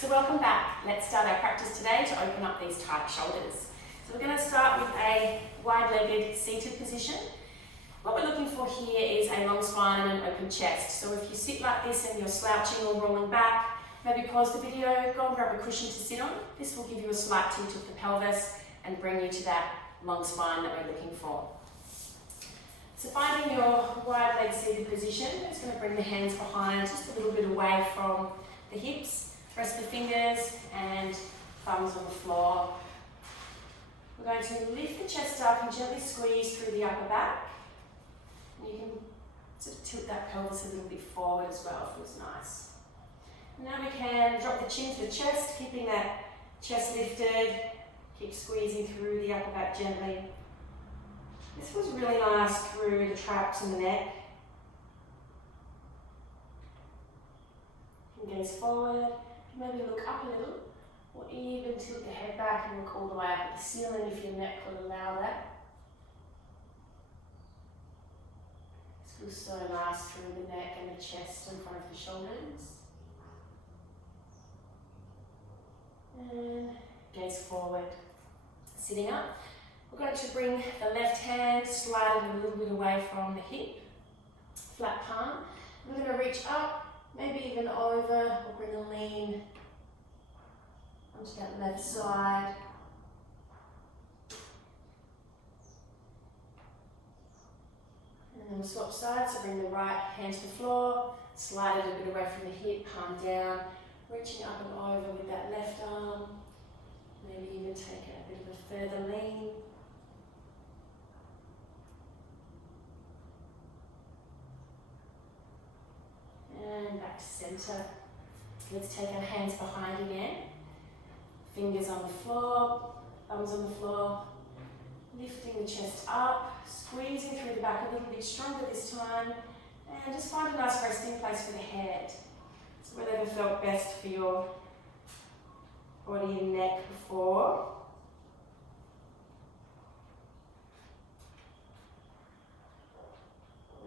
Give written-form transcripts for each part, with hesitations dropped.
So welcome back. Let's start our practice today to open up these tight shoulders. So we're going to start with a wide-legged seated position. What we're looking for here is a long spine and an open chest. So if you sit like this and you're slouching or rolling back, maybe pause the video, go and grab a cushion to sit on. This will give you a slight tilt of the pelvis and bring you to that long spine that we're looking for. So finding your wide leg seated position, it's going to bring the hands behind, just a little bit away from the hips. Press the fingers and thumbs on the floor. We're going to lift the chest up and gently squeeze through the upper back. And you can sort of tilt that pelvis a little bit forward as well, feels nice. And now we can drop the chin to the chest, keeping that chest lifted. Keep squeezing through the upper back gently. This feels really nice through the traps and the neck. And gaze forward. Maybe look up a little, or even tilt the head back and look all the way up at the ceiling if your neck will allow that. This feels so nice through the neck and the chest in front of the shoulders. And gaze forward. Sitting up, we're going to bring the left hand, slide it a little bit away from the hip, flat palm. We're going to reach up, maybe even over, or bring a lean onto that left side. And then we'll swap sides, so bring the right hand to the floor, slide it a bit away from the hip, palm down, reaching up and over with that left arm. Maybe even take it a bit of a further lean. And back to center. Let's take our hands behind again. Fingers on the floor, thumbs on the floor. Lifting the chest up, squeezing through the back a little bit stronger this time. And just find a nice resting place for the head. So whatever felt best for your body and neck before.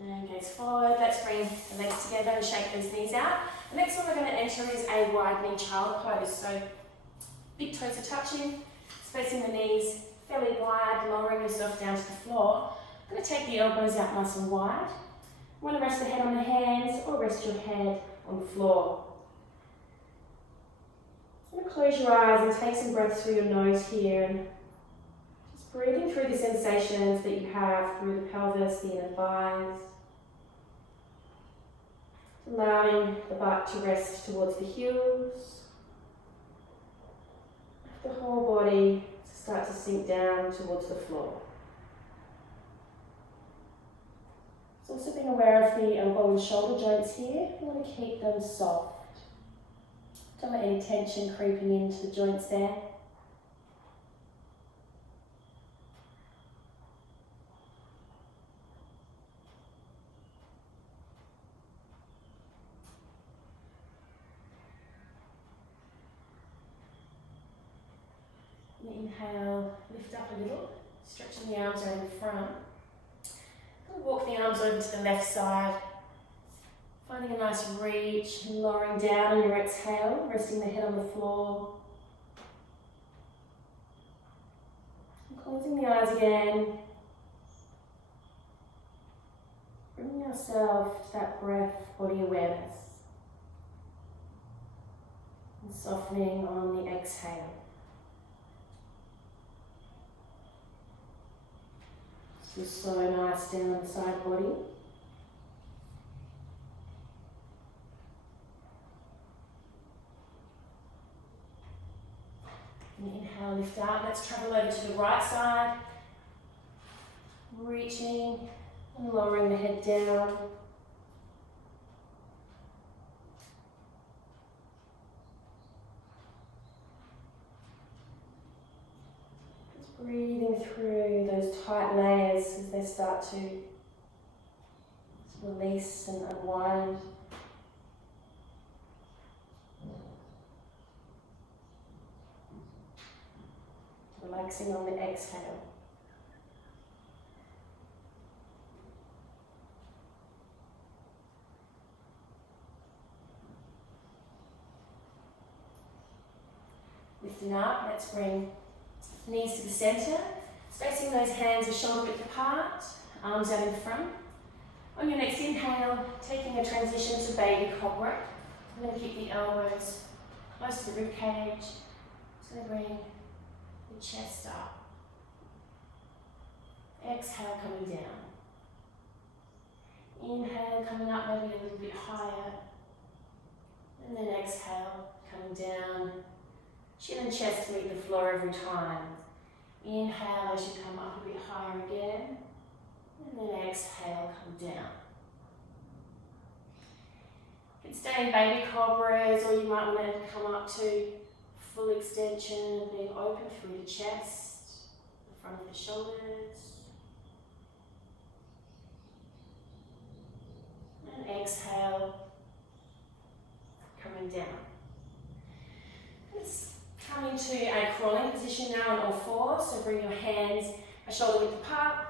And gaze forward. Let's bring the legs together and shake those knees out. The next one we're going to enter is a wide knee child pose. So big toes are touching, spacing the knees fairly wide, lowering yourself down to the floor. I'm going to take the elbows out nice and wide. You want to rest the head on the hands or rest your head on the floor. I'm going to close your eyes and take some breaths through your nose here, and just breathing through the sensations that you have through the pelvis, the inner thighs. Allowing the butt to rest towards the heels. The whole body to start to sink down towards the floor. So also being aware of the elbow and shoulder joints here. You want to keep them soft. Don't let any tension creeping into the joints there. Inhale, lift up a little, stretching the arms out in front. Walk the arms over to the left side, finding a nice reach and lowering down on your exhale, resting the head on the floor. And closing the eyes again, bringing ourselves to that breath, body awareness, and softening on the exhale. Feels so nice down the side body. And inhale, lift up. Let's travel over to the right side. Reaching and lowering the head down. Breathing through those tight layers as they start to release and unwind. Relaxing on the exhale. Lifting up, let's bring knees to the centre. Spacing those hands a shoulder width apart, arms out in front. On your next inhale, taking a transition to baby cobra. I'm going to keep the elbows close to the rib cage. Just going to bring the chest up. Exhale, coming down. Inhale, coming up maybe a little bit higher. And then exhale, coming down. Chin and chest meet the floor every time. Inhale as you come up a bit higher again. And then exhale, come down. You can stay in baby cobras, or you might want to come up to full extension, being open through the chest, the front of the shoulders. And exhale, coming down. Let's come into a crawling position now on all fours. So bring your hands a shoulder width apart,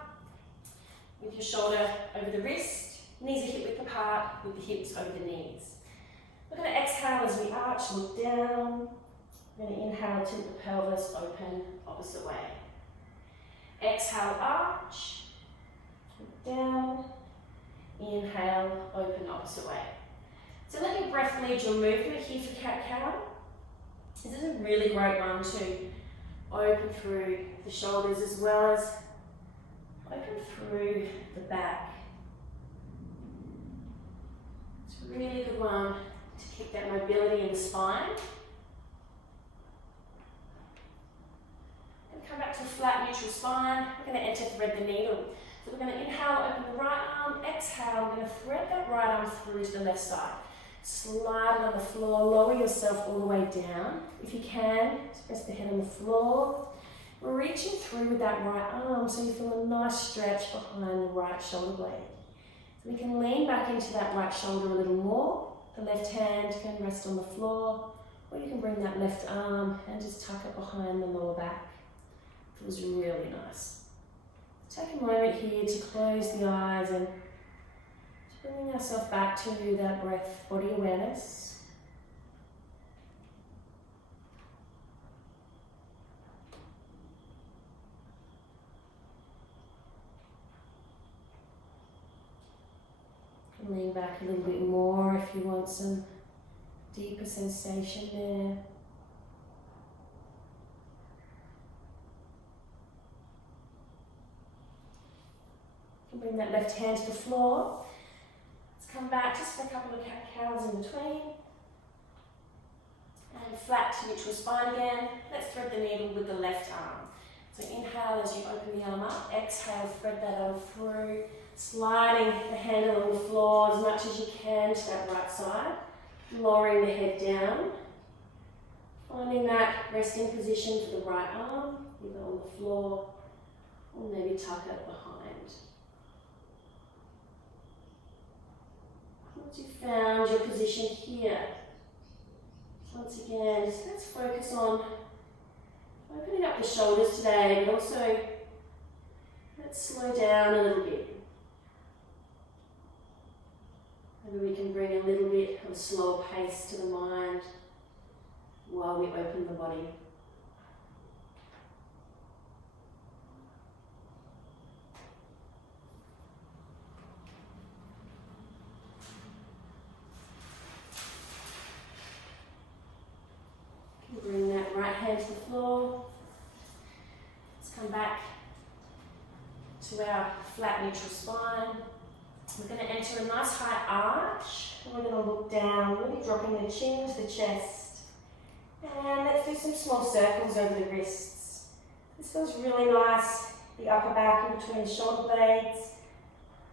with your shoulder over the wrist, knees are hip width apart, with the hips over the knees. We're going to exhale as we arch, look down. We're going to inhale, tilt the pelvis, open, opposite way. Exhale, arch, look down. Inhale, open, opposite way. So let your breath lead your movement here for cat-cow. This is a really great one to open through the shoulders as well as open through the back. It's a really good one to keep that mobility in the spine. And come back to a flat neutral spine. We're going to enter thread the needle. So we're going to inhale, open the right arm, exhale, we're going to thread that right arm through to the left side. Slide it on the floor, lower yourself all the way down. If you can, just press the head on the floor. We're reaching through with that right arm so you feel a nice stretch behind the right shoulder blade. So we can lean back into that right shoulder a little more. The left hand can rest on the floor, or you can bring that left arm and just tuck it behind the lower back. Feels really nice. Take a moment here to close the eyes and bringing ourselves back to that breath, body awareness. And lean back a little bit more if you want some deeper sensation there. Bring that left hand to the floor. Let's come back just for a couple of cat-cows in between. And flat to neutral spine again. Let's thread the needle with the left arm. So inhale as you open the arm up. Exhale, thread that arm through. Sliding the hand along the floor as much as you can to that right side. Lowering the head down. Finding that resting position for the right arm, either on the floor or maybe tuck it behind. Once you've found your position here, once again, just let's focus on opening up the shoulders today, but also let's slow down a little bit. Maybe we can bring a little bit of a slower pace to the mind while we open the body. Bring that right hand to the floor. Let's come back to our flat neutral spine. We're going to enter a nice high arch. And we're going to look down, really dropping the chin to the chest. And let's do some small circles over the wrists. This feels really nice. The upper back in between the shoulder blades.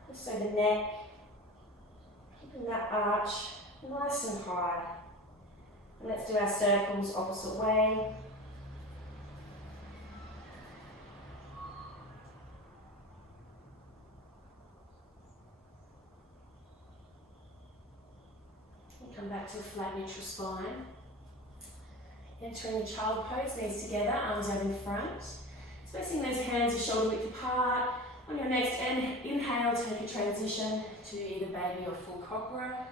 Also the neck. Keeping that arch nice and high. And let's do our circles opposite way. And come back to a flat neutral spine. Entering the child pose, knees together, arms out in front. Spacing those hands a shoulder width apart. On your next inhale, take a transition to either baby or full cobra.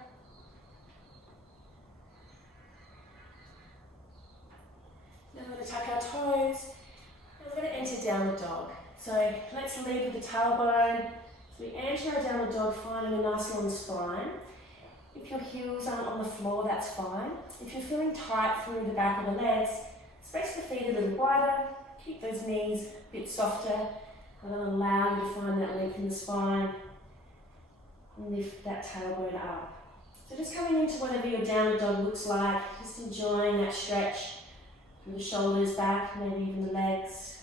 downward dog. So let's lead with the tailbone. So we enter our downward dog, finding a nice long spine. If your heels aren't on the floor, that's fine. If you're feeling tight through the back of the legs, space the feet a little wider, keep those knees a bit softer, and then allow you to find that length in the spine, and lift that tailbone up. So just coming into whatever your downward dog looks like, just enjoying that stretch from the shoulders back, maybe even the legs.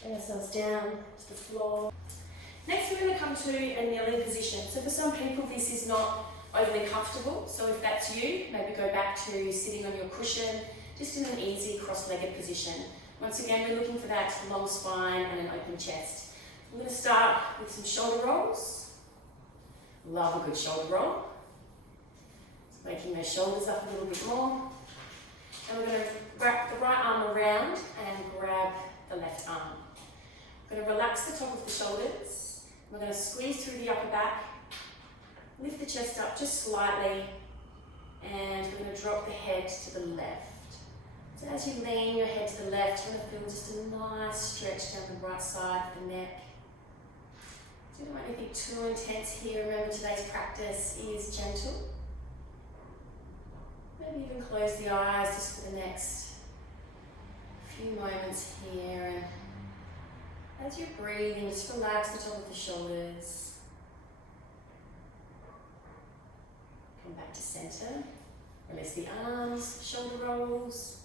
Bring ourselves down to the floor. Next we're going to come to a kneeling position. So for some people this is not overly comfortable, so if that's you, maybe go back to sitting on your cushion, just in an easy cross-legged position. Once again, we're looking for that long spine and an open chest. I'm going to start with some shoulder rolls. Love a good shoulder roll. Just making those shoulders up a little bit more. And we're going to wrap the right arm around and grab the left arm. We're going to relax the top of the shoulders. We're going to squeeze through the upper back, lift the chest up just slightly, and we're going to drop the head to the left. So as you lean your head to the left, you're going to feel just a nice stretch down the right side of the neck. So you don't want anything too intense here. Remember, today's practice is gentle. Maybe even close the eyes just for the next few moments here, and as you're breathing, just relax the top of the shoulders. Come back to center. Release the arms, shoulder rolls.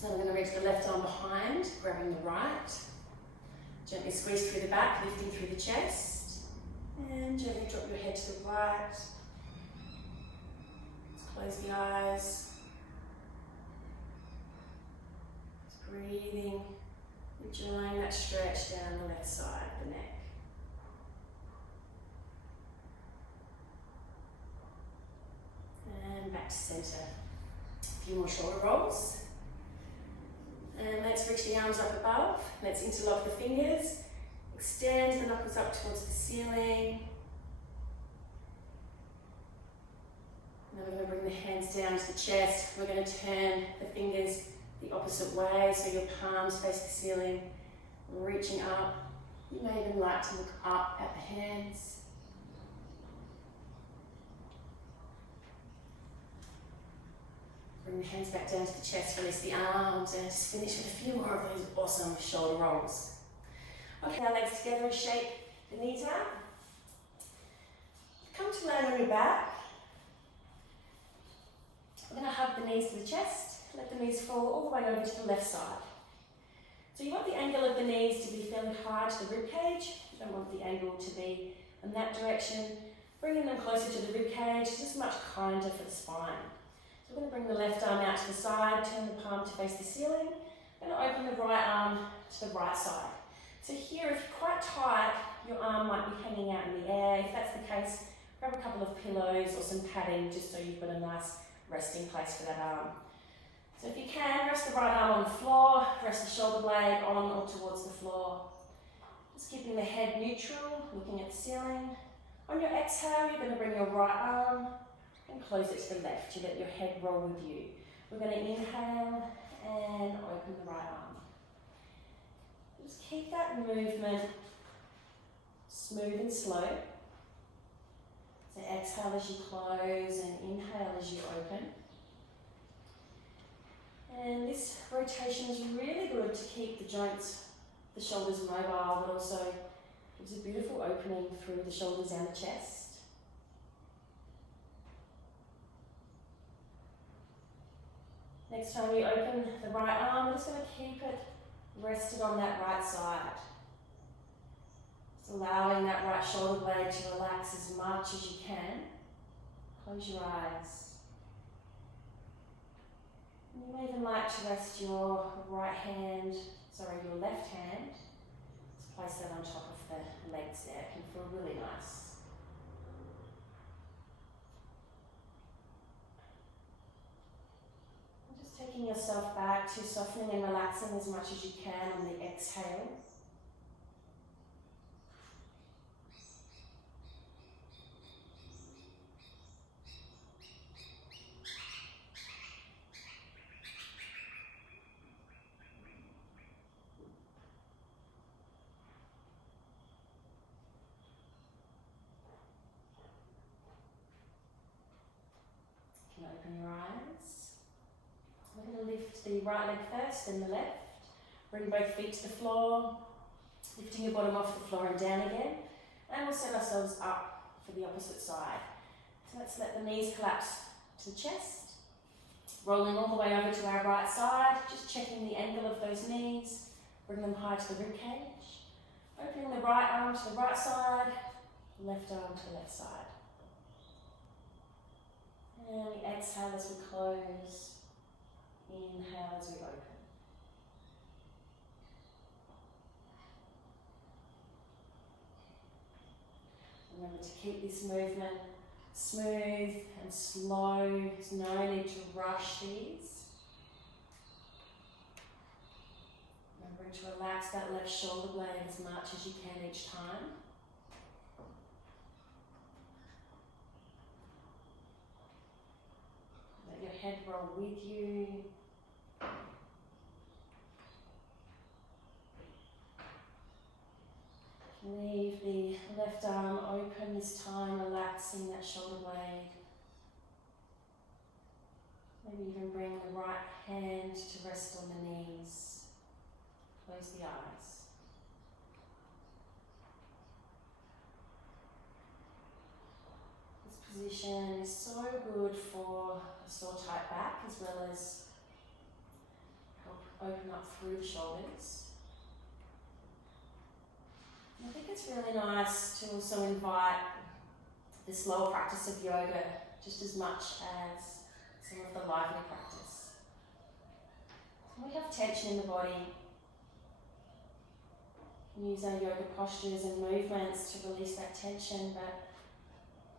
Then we're going to reach the left arm behind, grabbing the right. Gently squeeze through the back, lifting through the chest. And gently drop your head to the right. Let's close the eyes. Breathing, enjoying that stretch down the left side of the neck. And back to center. A few more shoulder rolls. And let's reach the arms up above. Let's interlock the fingers. Extend the knuckles up towards the ceiling. And then we're going to bring the hands down to the chest. We're going to turn the fingers the opposite way, so your palms face the ceiling, reaching up. You may even like to look up at the hands. Bring the hands back down to the chest, release the arms, and just finish with a few more of those awesome shoulder rolls. Okay, our legs together and shake the knees out. Come to land on your back. We're going to hug the knees to the chest. Let the knees fall all the way over to the left side. So you want the angle of the knees to be fairly high to the rib cage. You don't want the angle to be in that direction. Bringing them closer to the rib cage is just much kinder for the spine. So we're going to bring the left arm out to the side, turn the palm to face the ceiling. We're going to open the right arm to the right side. So here, if you're quite tight, your arm might be hanging out in the air. If that's the case, grab a couple of pillows or some padding just so you've got a nice resting place for that arm. So if you can, rest the right arm on the floor, rest the shoulder blade on or towards the floor. Just keeping the head neutral, looking at the ceiling. On your exhale, you're going to bring your right arm and close it to the left. You let your head roll with you. We're going to inhale and open the right arm. Just keep that movement smooth and slow. So exhale as you close and inhale as you open. And this rotation is really good to keep the joints, the shoulders mobile, but also gives a beautiful opening through the shoulders and the chest. Next time we open the right arm, we're just going to keep it rested on that right side. Just allowing that right shoulder blade to relax as much as you can. Close your eyes. You may even like to rest your left hand. Just place that on top of the legs there. It can feel really nice. And just taking yourself back to softening and relaxing as much as you can on the exhale. your right leg first, then the left. Bring both feet to the floor, lifting your bottom off the floor and down again. And we'll set ourselves up for the opposite side. So let's let the knees collapse to the chest. Rolling all the way over to our right side, just checking the angle of those knees. Bring them high to the rib cage. Opening the right arm to the right side, left arm to the left side. And we exhale as we close. Inhale as we open. Remember to keep this movement smooth and slow. There's no need to rush these. Remembering to relax that left shoulder blade as much as you can each time. Let your head roll with you. Leave the left arm open this time, relaxing that shoulder blade. Maybe even bring the right hand to rest on the knees. Close the eyes. This position is so good for a sore tight back as well as help open up through the shoulders. I think it's really nice to also invite the slower practice of yoga just as much as some of the lively practice. When we have tension in the body, we use our yoga postures and movements to release that tension, but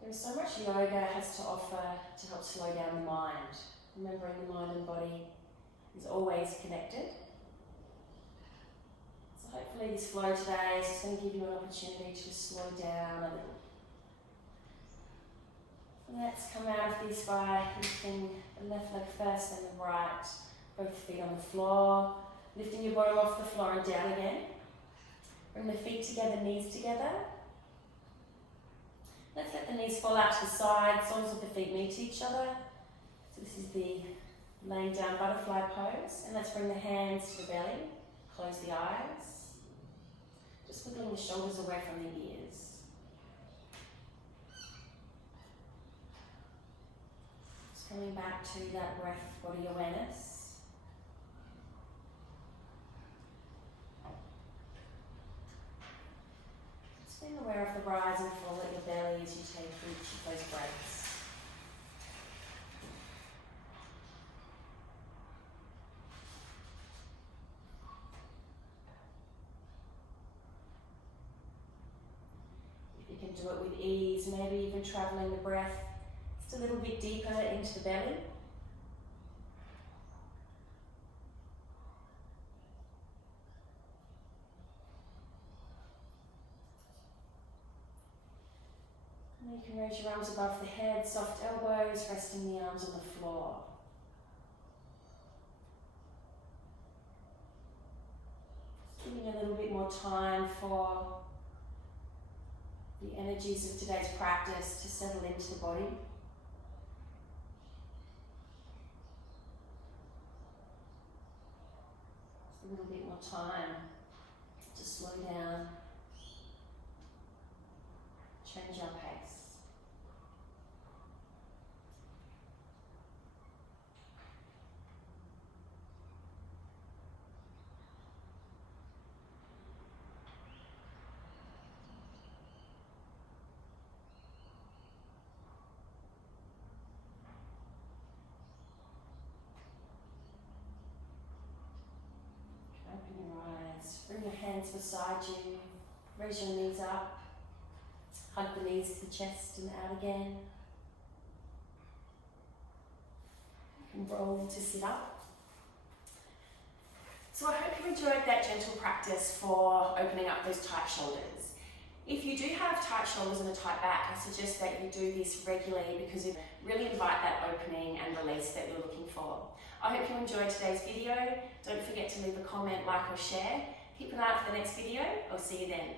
there's so much yoga has to offer to help slow down the mind. Remembering the mind and body is always connected. Hopefully this flow today is just going to give you an opportunity to slow down a little. Let's come out of this by lifting the left leg first and the right, both feet on the floor, lifting your bottom off the floor and down again. Bring the feet together, knees together. Let's let the knees fall out to the side, soles of the feet meet each other. So this is the laying down butterfly pose, and let's bring the hands to the belly, close the eyes. Just wiggling the shoulders away from the ears. Just coming back to that breath, body awareness. Just being aware of the rise and fall at your belly as you take each of those breaths. You can do it with ease, maybe even travelling the breath just a little bit deeper into the belly. And you can raise your arms above the head, soft elbows, resting the arms on the floor. Just giving a little bit more time for the energies of today's practice to settle into the body. Just a little bit more time to slow down, change our pace. Open your eyes, bring your hands beside you, raise your knees up, hug the knees to the chest and out again. You can roll to sit up. So I hope you enjoyed that gentle practice for opening up those tight shoulders. If you do have tight shoulders and a tight back, I suggest that you do this regularly because it really invite that opening and release that you're looking for. I hope you enjoyed today's video. Don't forget to leave a comment, like or share. Keep an eye out for the next video. I'll see you then.